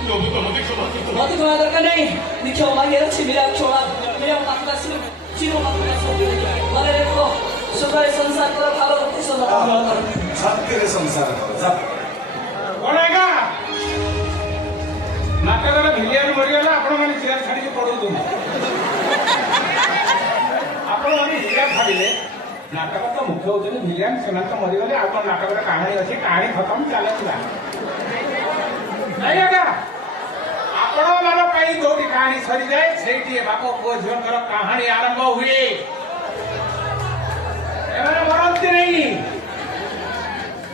মতো কোনো দরকার নেই লিখে মাগিয়ে রাখছি মিরাম ছোড়া মিরাম পাতলা ছিল চির পাতলা মনে রেখো সুখে সংসার করে ভালো কিছু শান্তিরে সংসার অনেকা নাটকର ଭିଲିଆନ ମରିଗଲା ଆପଣମାନେ ଚେୟାର ଛାଡ଼ିକି ପଢ଼ଉଛନ୍ତି ଆପଣମାନେ ଚେୟାର ଛାଡ଼ିଲେ ନାଟକ ତ ମୁଖ୍ୟ ହଉଛନ୍ତି ଭିଲିଆନ ସେମାନେ ତ ମରିଗଲେ ଆଉ କ'ଣ ନାଟକର କାହାଣୀ ଅଛି କାହାଣୀ ଖତମ ଚାଲିଥିଲା ନାଇଁ ଆଜ୍ଞା ଆପଣମାନଙ୍କ ପାଇଁ ଯୋଉଠି କାହାଣୀ ସରିଯାଏ ସେଇଠି ବାପ ପୁଅ ଝିଅଙ୍କର କାହାଣୀ ଆରମ୍ଭ ହୁଏ ଏମାନେ ମରନ୍ତି ନାହିଁ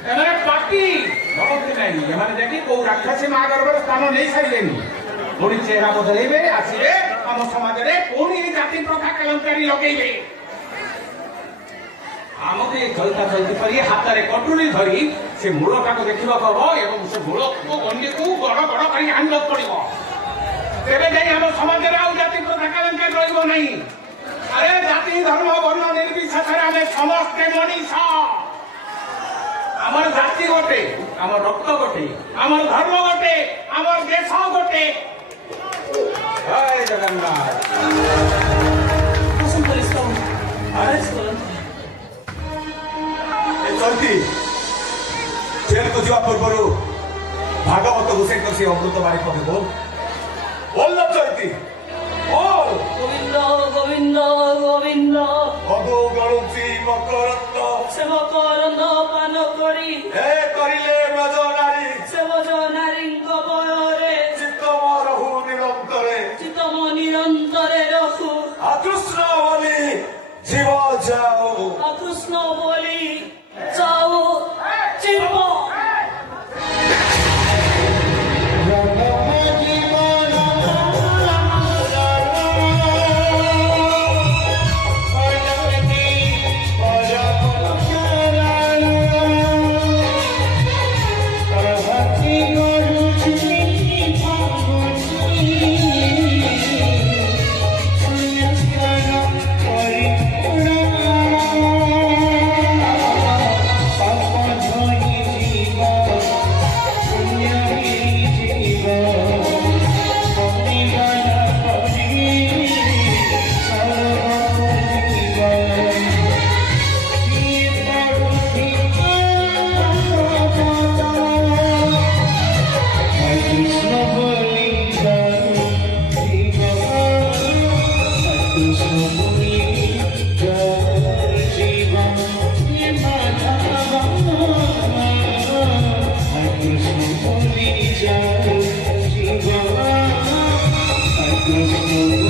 ଏମାନେ ପାଟି ମରନ୍ତି ନାହିଁ ଏମାନେ ଯାଇକି କୋଉ ରାକ୍ଷସୀ ମା ଗର୍ଭର ସ୍ଥାନ ନେଇ ସାରିଲେନି ପୁଣି ଚେହେରା ବଦଳେଇବେ ଆସିବେ ଆମ ସମାଜରେ ପୁଣି ଜାତି ପ୍ରଥା କେଳଙ୍କାରୀ ଲଗେଇବେ ଆମକୁ ଚଳିତା ଚଳିତ କରି ହାତରେ କଟୁରୀ ଧରି ସେ ମୂଳଟାକୁ ଦେଖିବାକୁ ହବ ଏବଂ ସେ ମୂଳକୁ ଗଣ୍ଡିକୁ ଗଡ଼ ଗଡ଼ କରି ଆଣିବାକୁ ପଡ଼ିବ ତେବେ ଯାଇ ଆମ ସମାଜରେ ଆଉ ଜାତି ପ୍ରଥା କେଳଙ୍କାରୀ ରହିବ ନାହିଁ ଆରେ ଜାତି ଧର୍ମ ବର୍ଣ୍ଣ ନିର୍ବିଶେଷରେ ଆମେ ସମସ୍ତେ ମଣିଷ আমার জাতি গোটে আমার রক্ত গোটে আমার ধর্ম গোটে আমার দেশ গোটে জয় জগন্নাথ চলতি জেলକୁ ଯିବା ପୂର୍ବରୁ ଭାଗବତ ଗୋସାଇଙ୍କ ସେ ଅମୃତ ବାଣୀ କବି ବୋଲ ଚୈତି ବୋଲ গোবিন্দ গোবিন্দ গোবিন্দ মধু গড়ুচি মকরন্দ সে মকরন্দ পান করি হে করিলে ব্রজ নারী সে ব্রজ নারীঙ্ক বয়রে চিত্তম রহু নিরন্তরে চিতম নিরন্তরে রহু আকৃষ্ণ বলি জীব যাও কৃষ্ণ বলি যাও জীব Krishna